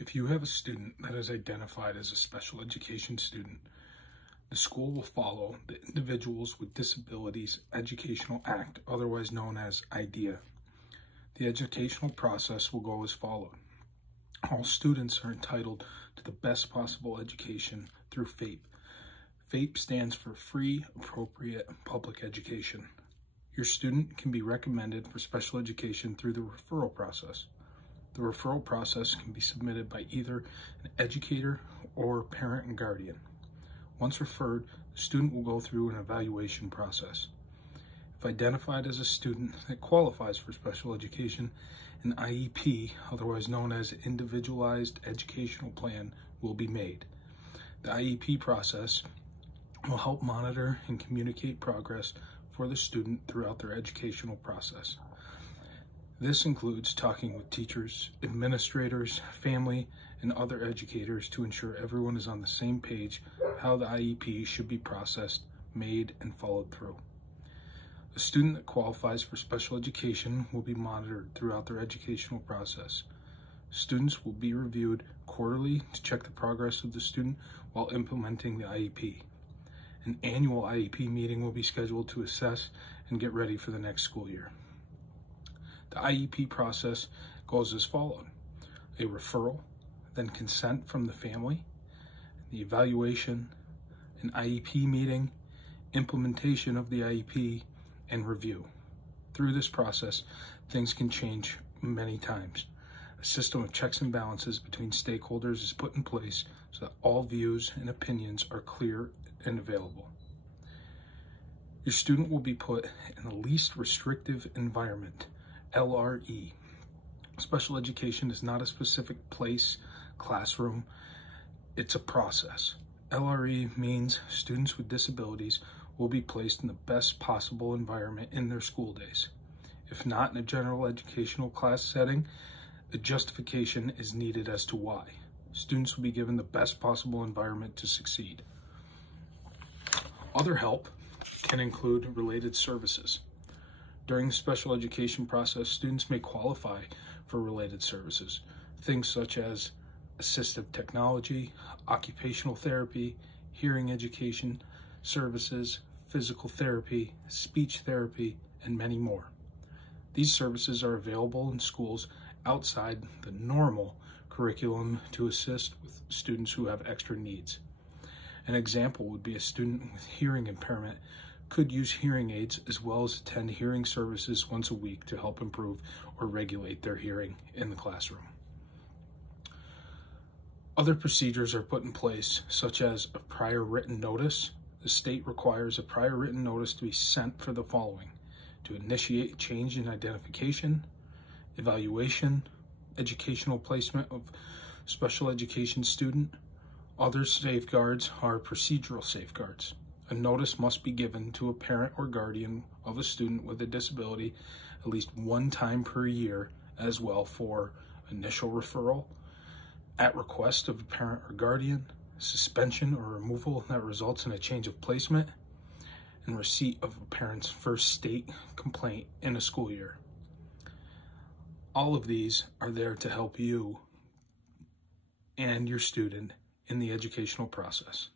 If you have a student that is identified as a special education student, the school will follow the Individuals with Disabilities Educational Act, otherwise known as IDEA. The educational process will go as followed. All students are entitled to the best possible education through FAPE. FAPE stands for Free, Appropriate, Public Education. Your student can be recommended for special education through the referral process. The referral process can be submitted by either an educator or parent and guardian. Once referred, the student will go through an evaluation process. If identified as a student that qualifies for special education, an IEP, otherwise known as Individualized Educational Plan, will be made. The IEP process will help monitor and communicate progress for the student throughout their educational process. This includes talking with teachers, administrators, family, and other educators to ensure everyone is on the same page how the IEP should be processed, made, and followed through. A student that qualifies for special education will be monitored throughout their educational process. Students will be reviewed quarterly to check the progress of the student while implementing the IEP. An annual IEP meeting will be scheduled to assess and get ready for the next school year. The IEP process goes as followed: a referral, then consent from the family, the evaluation, an IEP meeting, implementation of the IEP, and review. Through this process, things can change many times. A system of checks and balances between stakeholders is put in place so that all views and opinions are clear and available. Your student will be put in the least restrictive environment, LRE. Special education is not a specific place, classroom, it's a process. LRE means students with disabilities will be placed in the best possible environment in their school days. If not in a general educational class setting, a justification is needed as to why. Students will be given the best possible environment to succeed. Other help can include related services. During the special education process, students may qualify for related services, things such as assistive technology, occupational therapy, hearing education services, physical therapy, speech therapy, and many more. These services are available in schools outside the normal curriculum to assist with students who have extra needs. An example would be a student with hearing impairment could use hearing aids as well as attend hearing services once a week to help improve or regulate their hearing in the classroom. Other procedures are put in place, such as a prior written notice. The state requires a prior written notice to be sent for the following: to initiate change in identification, evaluation, educational placement of special education student. Other safeguards are procedural safeguards. A notice must be given to a parent or guardian of a student with a disability at least one time per year, as well for initial referral, at request of a parent or guardian, suspension or removal that results in a change of placement, and receipt of a parent's first state complaint in a school year. All of these are there to help you and your student in the educational process.